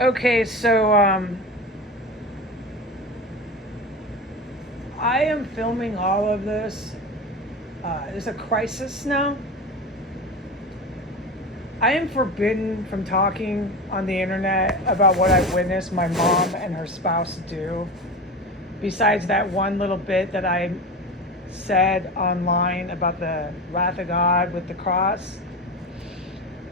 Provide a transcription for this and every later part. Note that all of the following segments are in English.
Okay, so I am filming all of this. It's a crisis now. I am forbidden from talking on the internet about what I've witnessed my mom and her spouse do. Besides that one little bit that I said online about the wrath of God with the cross,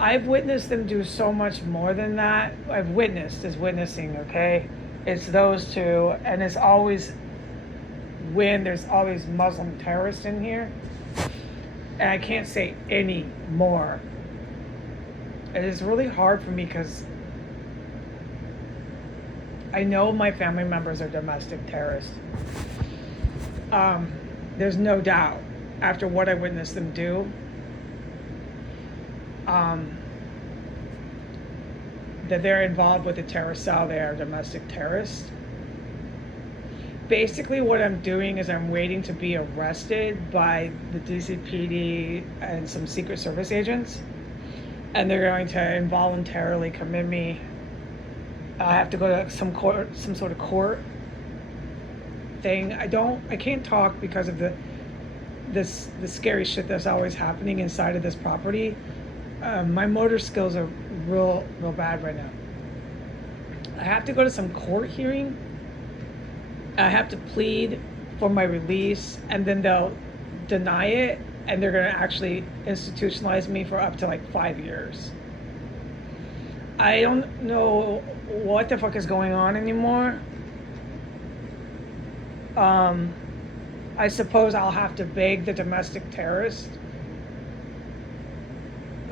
I've witnessed them do so much more than that. I've witnessed is witnessing, okay? It's those two, and it's always when there's always Muslim terrorists in here. And I can't say any more. It is really hard for me because I know my family members are domestic terrorists. There's no doubt after what I witnessed them do. That they're involved with the terrorist cell, they are domestic terrorists. Basically what I'm doing is I'm waiting to be arrested by the DCPD and some Secret Service agents, and they're going to involuntarily commit me. I have to go to some sort of court thing. I can't talk because of the scary shit that's always happening inside of this property. My motor skills are real bad right now. I have to go to some court hearing. I have to plead for my release, and then they'll deny it, and they're going to actually institutionalize me for up to like 5 years. I don't know what the fuck is going on anymore. I suppose I'll have to beg the domestic terrorist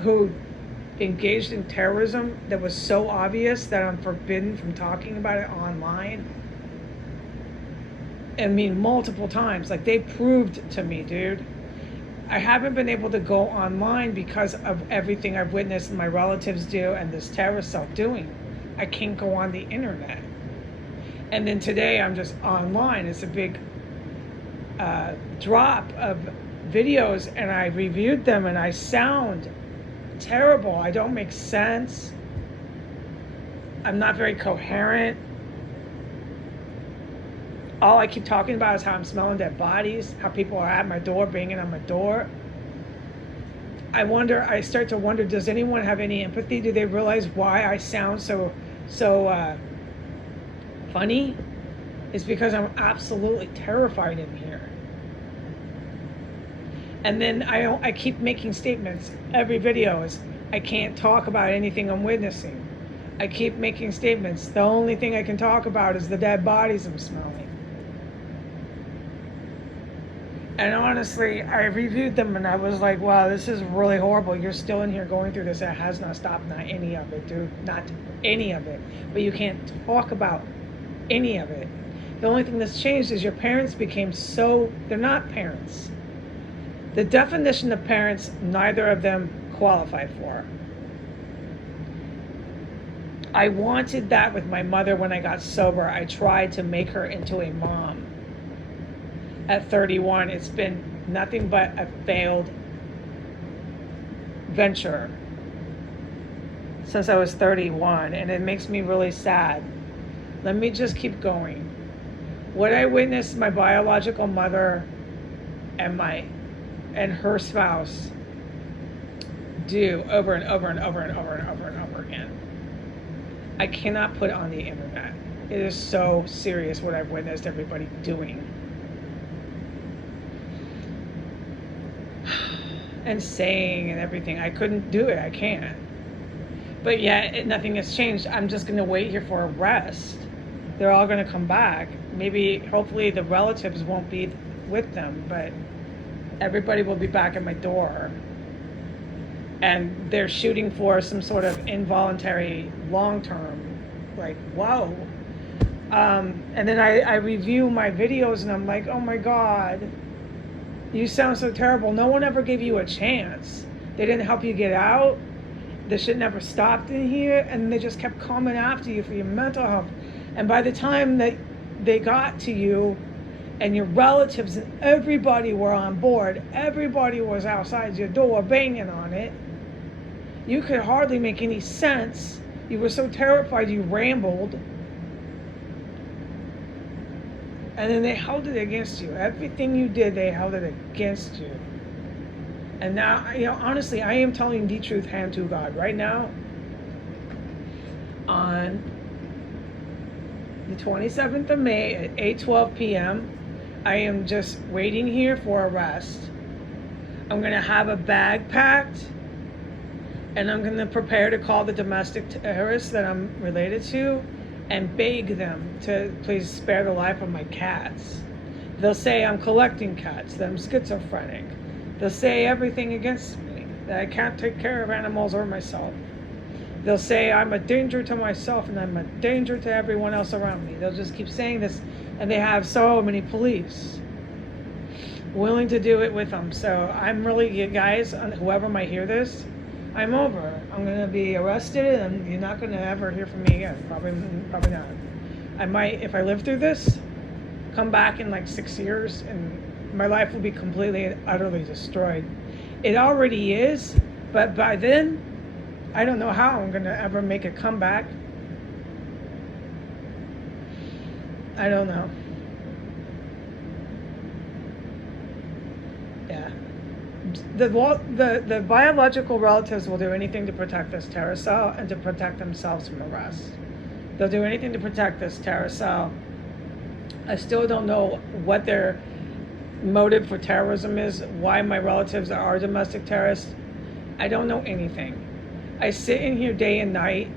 who engaged in terrorism that was so obvious that I'm forbidden from talking about it online. I mean, multiple times. Like, they proved to me, dude. I haven't been able to go online because of everything I've witnessed my relatives do and this terrorist cell doing. I can't go on the internet. And then today I'm just online. It's a big drop of videos, and I reviewed them, and I sound terrible. I don't make sense. I'm not very coherent. All I keep talking about is how I'm smelling dead bodies, how people are at my door, banging on my door. I start to wonder, does anyone have any empathy? Do they realize why I sound so funny? It's because I'm absolutely terrified in here. And then I keep making statements. Every video is, I can't talk about anything I'm witnessing. I keep making statements. The only thing I can talk about is the dead bodies I'm smelling. And honestly, I reviewed them and I was like, wow, this is really horrible. You're still in here going through this. It has not stopped, not any of it, dude. Not any of it. But you can't talk about any of it. The only thing that's changed is your parents became they're not parents. The definition of parents, neither of them qualify for. I wanted that with my mother when I got sober. I tried to make her into a mom. At 31, it's been nothing but a failed venture since I was 31, and it makes me really sad. Let me just keep going. What I witnessed my biological mother and her spouse do over and over and over and over and over and over again, I cannot put on the internet. It is so serious what I've witnessed everybody doing. And saying and everything. I couldn't do it. I can't. But yet, nothing has changed. I'm just going to wait here for arrest. They're all going to come back. Maybe, hopefully, the relatives won't be with them, but everybody will be back at my door. And they're shooting for some sort of involuntary long-term, like, whoa. And then I review my videos, and I'm like, oh my God. You sound so terrible. No one ever gave you a chance. They didn't help you get out. The shit never stopped in here, and they just kept coming after you for your mental health. And by the time that they got to you, and your relatives and everybody were on board, everybody was outside your door banging on it, you could hardly make any sense You were so terrified you rambled, and then they held it against you. Everything you did, they held it against you. And now, honestly, I am telling the truth, hand to God. Right now, on the 27th of May at 8:12 p.m., I am just waiting here for arrest. I'm going to have a bag packed, and I'm going to prepare to call the domestic terrorists that I'm related to and beg them to please spare the life of my cats. They'll say I'm collecting cats, that I'm schizophrenic. They'll say everything against me, that I can't take care of animals or myself. They'll say I'm a danger to myself and I'm a danger to everyone else around me. They'll just keep saying this, and they have so many police willing to do it with them. So I'm really, you guys, whoever might hear this, I'm over. I'm going to be arrested, and you're not going to ever hear from me again. Probably not. I might, if I live through this, come back in like 6 years, and my life will be completely and utterly destroyed. It already is, but by then, I don't know how I'm going to ever make a comeback. I don't know. Yeah. The biological relatives will do anything to protect this terror cell and to protect themselves from arrest. They'll do anything to protect this terror cell. I still don't know what their motive for terrorism is, why my relatives are domestic terrorists. I don't know anything. I sit in here day and night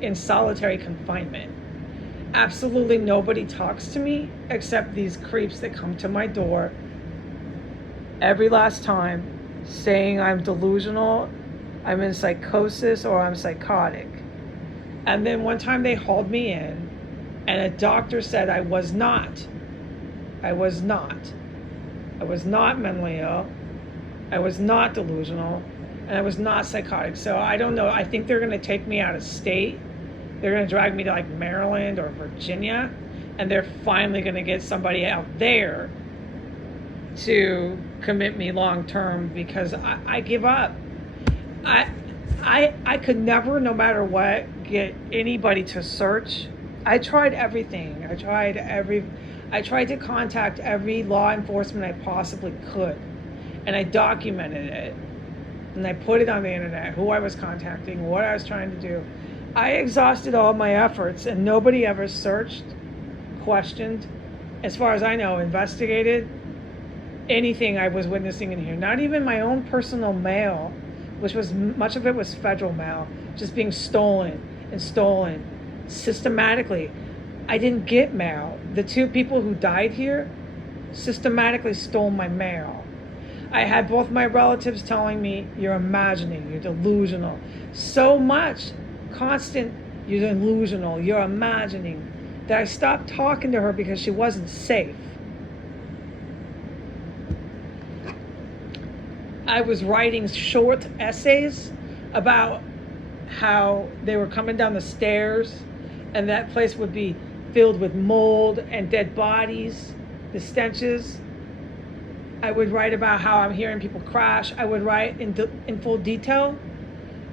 in solitary confinement. Absolutely nobody talks to me except these creeps that come to my door every last time saying I'm delusional, I'm in psychosis, or I'm psychotic. And then one time they hauled me in, and a doctor said I was not mentally ill, I was not delusional, and I was not psychotic. So I don't know, I think they're gonna take me out of state. They're gonna drag me to like Maryland or Virginia, and they're finally gonna get somebody out there to commit me long term, because I give up. I could never, no matter what, get anybody to search. I tried everything. I tried to contact every law enforcement I possibly could, and I documented it, and I put it on the internet, who I was contacting, what I was trying to do. I exhausted all my efforts, and nobody ever searched, questioned, as far as I know, investigated anything I was witnessing in here. Not even my own personal mail, which was, much of it was federal mail, just being stolen and stolen systematically. I didn't get mail. The two people who died here systematically stole my mail. I had both my relatives telling me, you're imagining, you're delusional. So much constant, you're delusional, you're imagining, that I stopped talking to her because she wasn't safe. I was writing short essays about how they were coming down the stairs and that place would be filled with mold and dead bodies, the stenches. I would write about how I'm hearing people crash. I would write in full detail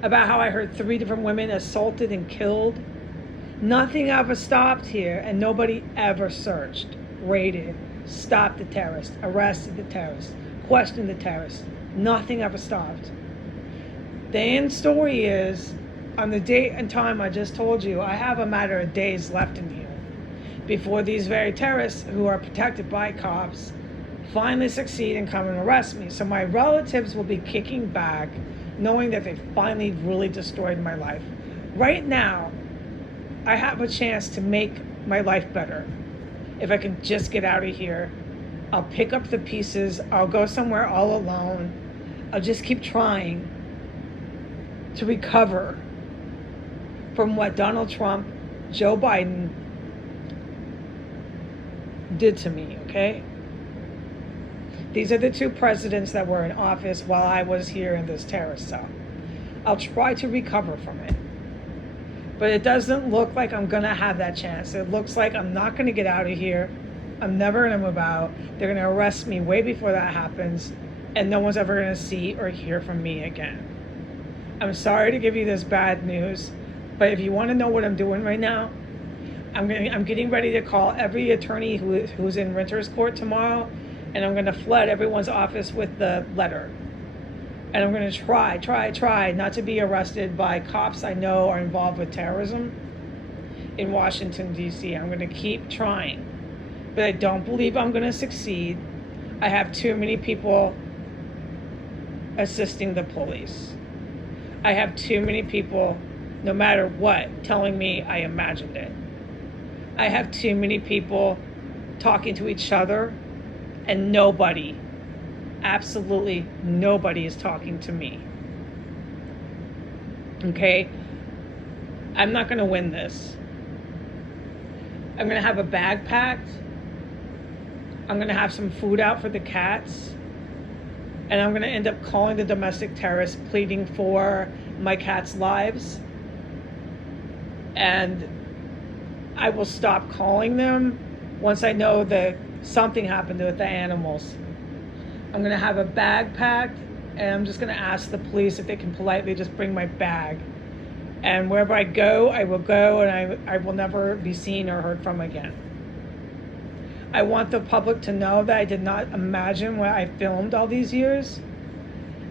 about how I heard 3 different women assaulted and killed. Nothing ever stopped here, and nobody ever searched, raided, stopped the terrorists, arrested the terrorists, questioned the terrorists. Nothing ever stopped. The end story is, on the date and time I just told you, I have a matter of days left in here before these very terrorists, who are protected by cops, finally succeed and come and arrest me. So my relatives will be kicking back, knowing that they finally really destroyed my life. Right now, I have a chance to make my life better. If I can just get out of here, I'll pick up the pieces, I'll go somewhere all alone, I'll just keep trying to recover from what Donald Trump, Joe Biden did to me, okay? These are the 2 presidents that were in office while I was here in this terrorist cell. I'll try to recover from it. But it doesn't look like I'm gonna have that chance. It looks like I'm not gonna get out of here. I'm never gonna move out. They're gonna arrest me way before that happens, and no one's ever gonna see or hear from me again. I'm sorry to give you this bad news. But if you want to know what I'm doing right now, I'm getting ready to call every attorney who's in Renter's Court tomorrow, and I'm going to flood everyone's office with the letter. And I'm going to try not to be arrested by cops I know are involved with terrorism in Washington, D.C. I'm going to keep trying. But I don't believe I'm going to succeed. I have too many people assisting the police. I have too many people, no matter what, telling me I imagined it. I have too many people talking to each other, and nobody, absolutely nobody is talking to me. Okay? I'm not going to win this. I'm going to have a bag packed. I'm going to have some food out for the cats. And I'm going to end up calling the domestic terrorists, pleading for my cats' lives. And I will stop calling them once I know that something happened with the animals. I'm going to have a bag packed, and I'm just going to ask the police if they can politely just bring my bag. And wherever I go, I will go, and I will never be seen or heard from again. I want the public to know that I did not imagine what I filmed all these years,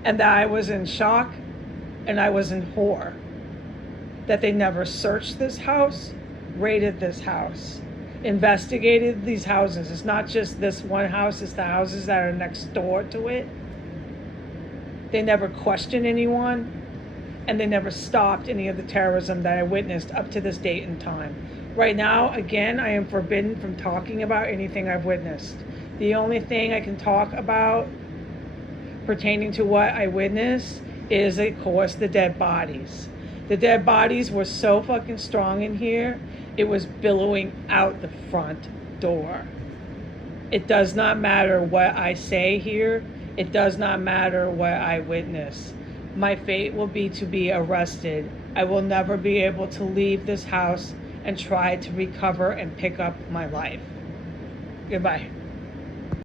and that I was in shock and I was in horror. That they never searched this house, raided this house, investigated these houses. It's not just this one house, it's the houses that are next door to it. They never questioned anyone, and they never stopped any of the terrorism that I witnessed up to this date and time. Right now, again, I am forbidden from talking about anything I've witnessed. The only thing I can talk about pertaining to what I witnessed is, of course, the dead bodies. The dead bodies were so fucking strong in here, it was billowing out the front door. It does not matter what I say here. It does not matter what I witness. My fate will be to be arrested. I will never be able to leave this house and try to recover and pick up my life. Goodbye.